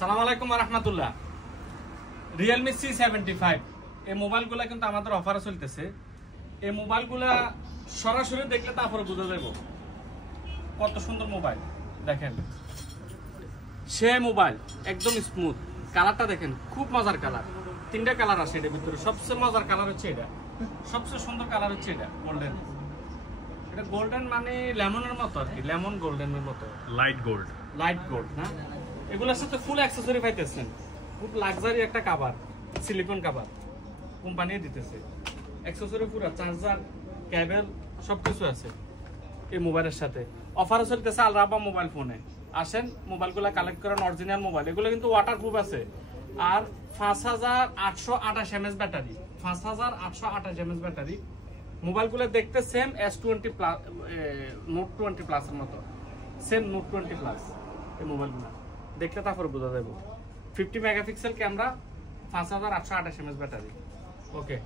আসসালামু আলাইকুম ওয়া রাহমাতুল্লাহ। Realme C75 এই মোবাইলগুলো কিন্তু আমাদের অফারে চলতেছে। এই মোবাইলগুলো সরাসরি দেখলে তারপরে বুঝা যাবে কত সুন্দর মোবাইল। দেখেন সে মোবাইল একদম স্মুথ, কালারটা দেখেন খুব মজার কালার। তিনটা কালার আছে এর ভিতরে, সবচেয়ে মজার কালার হচ্ছে এটা, সবচেয়ে সুন্দর কালার হচ্ছে এটা গোল্ডেন। এটা গোল্ডেন মানে লেমনের মতো আর কি, লেমন গোল্ডেনের মতো, লাইট গোল্ড। লাইট গোল্ড না, এগুলোর সাথে ফুল অ্যাকসেসরি পাইতেছেন। খুব লাক্সারি একটা কভার, সিলিকন কভার কোম্পানি দিতেছে। অ্যাকসেসরি পুরো চার্জার, কেবল সবকিছু আছে এই মোবাইলের সাথে। অফারও চলতেছে আলরাবা মোবাইল ফোনে। আসেন মোবাইলগুলো কালেক্ট করেন, অরিজিনাল মোবাইল। এগুলো কিন্তু ওয়াটারপ্রুফ আছে। আর 5828 mAh ব্যাটারি, 5828 mAh ব্যাটারি। মোবাইলগুলো দেখতে সেম S20 প্লাস, নোট 20 প্লাসের মতো, সেম নোট 20 প্লাস। এই মোবাইলগুলো দেখলে তারপরে বোঝা যাবে। 50 মেগাপিক্সেল ক্যামেরা, 5828 mAh ব্যাটারি। ওকে।